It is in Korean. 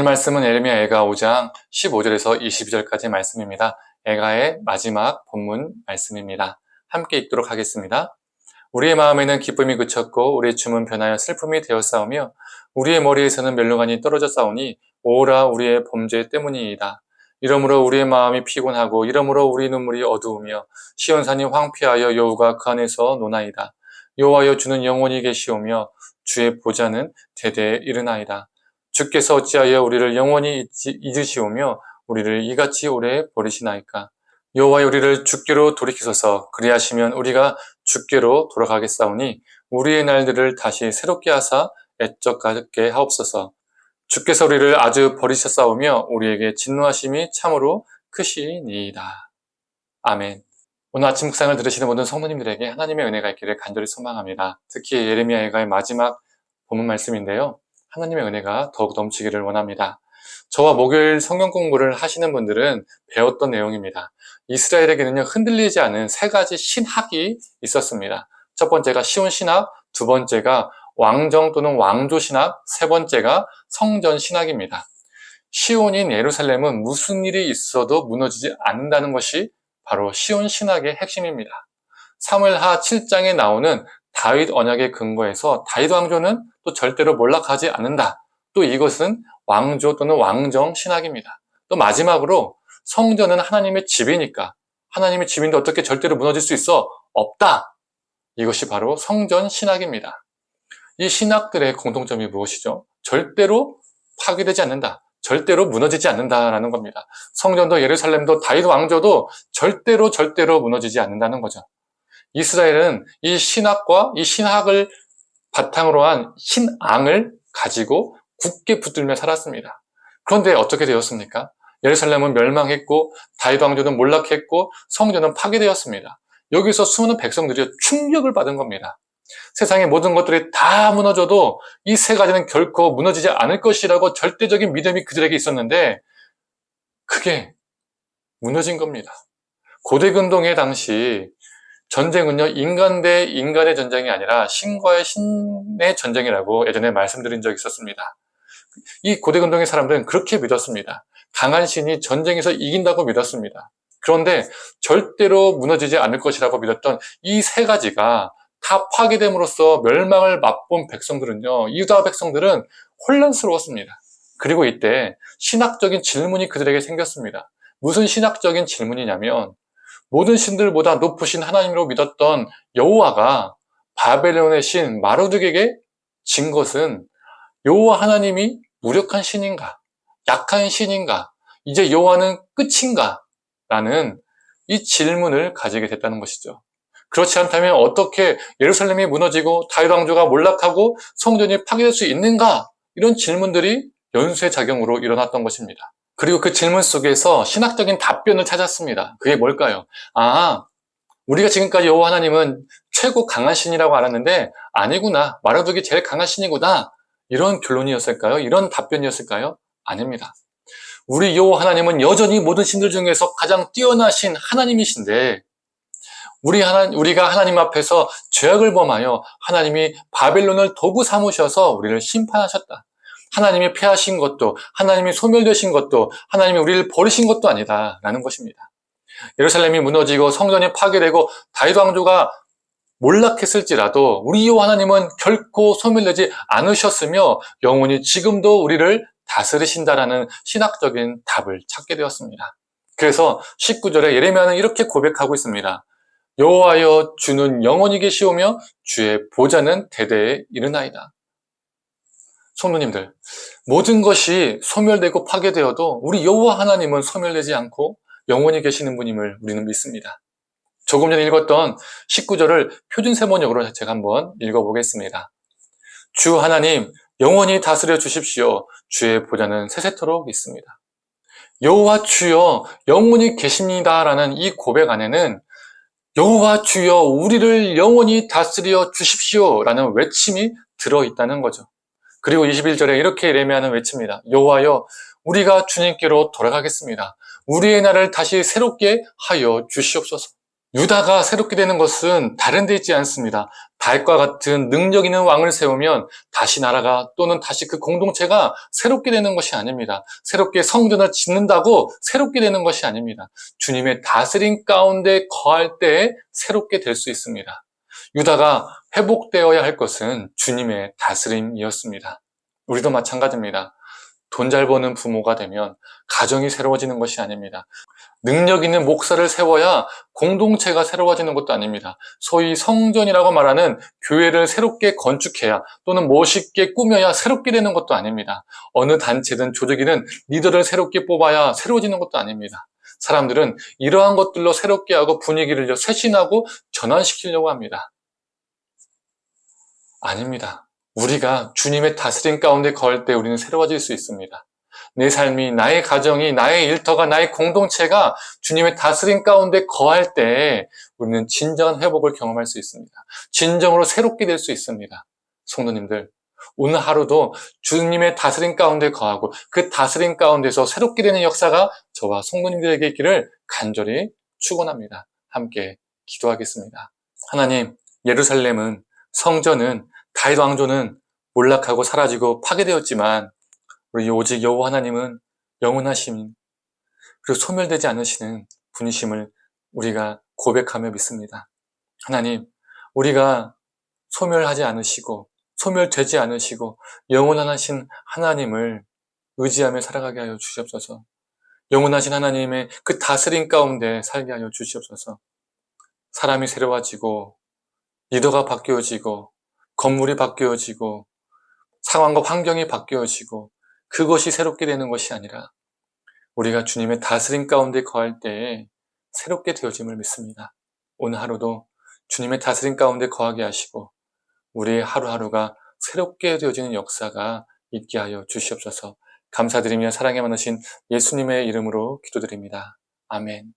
오늘 말씀은 예레미야 애가 5장 15절에서 22절까지 말씀입니다. 애가의 마지막 본문 말씀입니다. 함께 읽도록 하겠습니다. 우리의 마음에는 기쁨이 그쳤고 우리의 춤은 변하여 슬픔이 되었사오며 우리의 머리에서는 멸류관이 떨어졌사오니 오라 우리의 범죄 때문이이다. 이러므로 우리의 마음이 피곤하고 이러므로 우리 눈물이 어두우며 시온산이 황폐하여 여호가 그 안에서 노나이다. 여호와여 주는 영원히 계시오며 주의 보좌는 대대에 이르나이다. 주께서 어찌하여 우리를 영원히 잊으시오며 우리를 이같이 오래 버리시나이까. 여호와여 우리를 주께로 돌이키소서. 그리하시면 우리가 주께로 돌아가겠사오니 우리의 날들을 다시 새롭게 하사 애적하게 하옵소서. 주께서 우리를 아주 버리셨사오며 우리에게 진노하심이 참으로 크시니이다. 아멘. 오늘 아침 묵상을 들으시는 모든 성도님들에게 하나님의 은혜가 있기를 간절히 소망합니다. 특히 예레미야 애가의 마지막 본문 말씀인데요. 하나님의 은혜가 더욱 넘치기를 원합니다. 저와 목요일 성경 공부를 하시는 분들은 배웠던 내용입니다. 이스라엘에게는요, 흔들리지 않은 세 가지 신학이 있었습니다. 첫 번째가 시온 신학, 두 번째가 왕정 또는 왕조 신학, 세 번째가 성전 신학입니다. 시온인 예루살렘은 무슨 일이 있어도 무너지지 않는다는 것이 바로 시온 신학의 핵심입니다. 사무엘하 7장에 나오는 다윗 언약의 근거에서 다윗 왕조는 또 절대로 몰락하지 않는다. 또 이것은 왕조 또는 왕정 신학입니다. 또 마지막으로 성전은 하나님의 집이니까 하나님의 집인데 어떻게 절대로 무너질 수 있어? 없다. 이것이 바로 성전 신학입니다. 이 신학들의 공통점이 무엇이죠? 절대로 파괴되지 않는다. 절대로 무너지지 않는다라는 겁니다. 성전도 예루살렘도 다윗 왕조도 절대로 무너지지 않는다는 거죠. 이스라엘은 이 신학과 이 신학을 바탕으로 한 신앙을 가지고 굳게 붙들며 살았습니다. 그런데 어떻게 되었습니까? 예루살렘은 멸망했고 다윗 왕조는 몰락했고 성전은 파괴되었습니다. 여기서 수많은 백성들이 충격을 받은 겁니다. 세상의 모든 것들이 다 무너져도 이 세 가지는 결코 무너지지 않을 것이라고 절대적인 믿음이 그들에게 있었는데 그게 무너진 겁니다. 고대근동의 당시 전쟁은요, 인간 대 인간의 전쟁이 아니라 신과의 신의 전쟁이라고 예전에 말씀드린 적이 있었습니다. 이 고대근동의 사람들은 그렇게 믿었습니다. 강한 신이 전쟁에서 이긴다고 믿었습니다. 그런데 절대로 무너지지 않을 것이라고 믿었던 이 세 가지가 다 파괴됨으로써 멸망을 맛본 백성들은요, 유다 백성들은 혼란스러웠습니다. 그리고 이때 신학적인 질문이 그들에게 생겼습니다. 무슨 신학적인 질문이냐면 모든 신들보다 높으신 하나님으로 믿었던 여호와가 바벨론의 신 마르둑에게 진 것은 여호와 하나님이 무력한 신인가? 약한 신인가? 이제 여호와는 끝인가? 라는 이 질문을 가지게 됐다는 것이죠. 그렇지 않다면 어떻게 예루살렘이 무너지고 다윗 왕조가 몰락하고 성전이 파괴될 수 있는가? 이런 질문들이 연쇄작용으로 일어났던 것입니다. 그리고 그 질문 속에서 신학적인 답변을 찾았습니다. 그게 뭘까요? 우리가 지금까지 여호와 하나님은 최고 강한 신이라고 알았는데 아니구나. 마르둑이 제일 강한 신이구나. 이런 결론이었을까요? 이런 답변이었을까요? 아닙니다. 우리 여호와 하나님은 여전히 모든 신들 중에서 가장 뛰어나신 하나님이신데 우리가 하나님 앞에서 죄악을 범하여 하나님이 바벨론을 도구 삼으셔서 우리를 심판하셨다. 하나님이 패하신 것도 하나님이 소멸되신 것도 하나님이 우리를 버리신 것도 아니다라는 것입니다. 예루살렘이 무너지고 성전이 파괴되고 다윗 왕조가 몰락했을지라도 우리 여호와 하나님은 결코 소멸되지 않으셨으며 영원히 지금도 우리를 다스리신다라는 신학적인 답을 찾게 되었습니다. 그래서 19절에 예레미야는 이렇게 고백하고 있습니다. 여호와여 주는 영원히 계시오며 주의 보좌는 대대에 이르나이다. 성도님들, 모든 것이 소멸되고 파괴되어도 우리 여호와 하나님은 소멸되지 않고 영원히 계시는 분임을 우리는 믿습니다. 조금 전에 읽었던 19절을 표준 세번역으로 제가 한번 읽어보겠습니다. 주 하나님, 영원히 다스려 주십시오. 주의 보좌는 세세토록 있습니다. 여호와 주여 영원히 계십니다라는 이 고백 안에는 여호와 주여 우리를 영원히 다스려 주십시오라는 외침이 들어있다는 거죠. 그리고 21절에 이렇게 예레미야는 외칩니다. 여호와여 우리가 주님께로 돌아가겠습니다. 우리의 날을 다시 새롭게 하여 주시옵소서. 유다가 새롭게 되는 것은 다른 데 있지 않습니다. 다윗과 같은 능력 있는 왕을 세우면 다시 나라가 또는 다시 그 공동체가 새롭게 되는 것이 아닙니다. 새롭게 성전을 짓는다고 새롭게 되는 것이 아닙니다. 주님의 다스림 가운데 거할 때 새롭게 될 수 있습니다. 유다가 회복되어야 할 것은 주님의 다스림이었습니다. 우리도 마찬가지입니다. 돈 잘 버는 부모가 되면 가정이 새로워지는 것이 아닙니다. 능력 있는 목사를 세워야 공동체가 새로워지는 것도 아닙니다. 소위 성전이라고 말하는 교회를 새롭게 건축해야 또는 멋있게 꾸며야 새롭게 되는 것도 아닙니다. 어느 단체든 조직이든 리더를 새롭게 뽑아야 새로워지는 것도 아닙니다. 사람들은 이러한 것들로 새롭게 하고 분위기를 쇄신하고 전환시키려고 합니다. 아닙니다. 우리가 주님의 다스림 가운데 거할 때 우리는 새로워질 수 있습니다. 내 삶이, 나의 가정이, 나의 일터가, 나의 공동체가 주님의 다스림 가운데 거할 때 우리는 진정한 회복을 경험할 수 있습니다. 진정으로 새롭게 될 수 있습니다. 성도님들, 오늘 하루도 주님의 다스림 가운데 거하고 그 다스림 가운데서 새롭게 되는 역사가 저와 성도님들에게 있기를 간절히 축원합니다. 함께 기도하겠습니다. 하나님, 예루살렘은, 성전은, 다윗 왕조는 몰락하고 사라지고 파괴되었지만 우리 오직 여호와 하나님은 영원하심 그리고 소멸되지 않으시는 분이심을 우리가 고백하며 믿습니다. 하나님, 우리가 소멸하지 않으시고 소멸되지 않으시고 영원하신 하나님을 의지하며 살아가게 하여 주시옵소서. 영원하신 하나님의 그 다스림 가운데 살게 하여 주시옵소서. 사람이 새로워지고 리더가 바뀌어지고 건물이 바뀌어지고 상황과 환경이 바뀌어지고 그것이 새롭게 되는 것이 아니라 우리가 주님의 다스림 가운데 거할 때에 새롭게 되어짐을 믿습니다. 오늘 하루도 주님의 다스림 가운데 거하게 하시고 우리의 하루하루가 새롭게 되어지는 역사가 있게 하여 주시옵소서. 감사드리며 사랑에 많으신 예수님의 이름으로 기도드립니다. 아멘.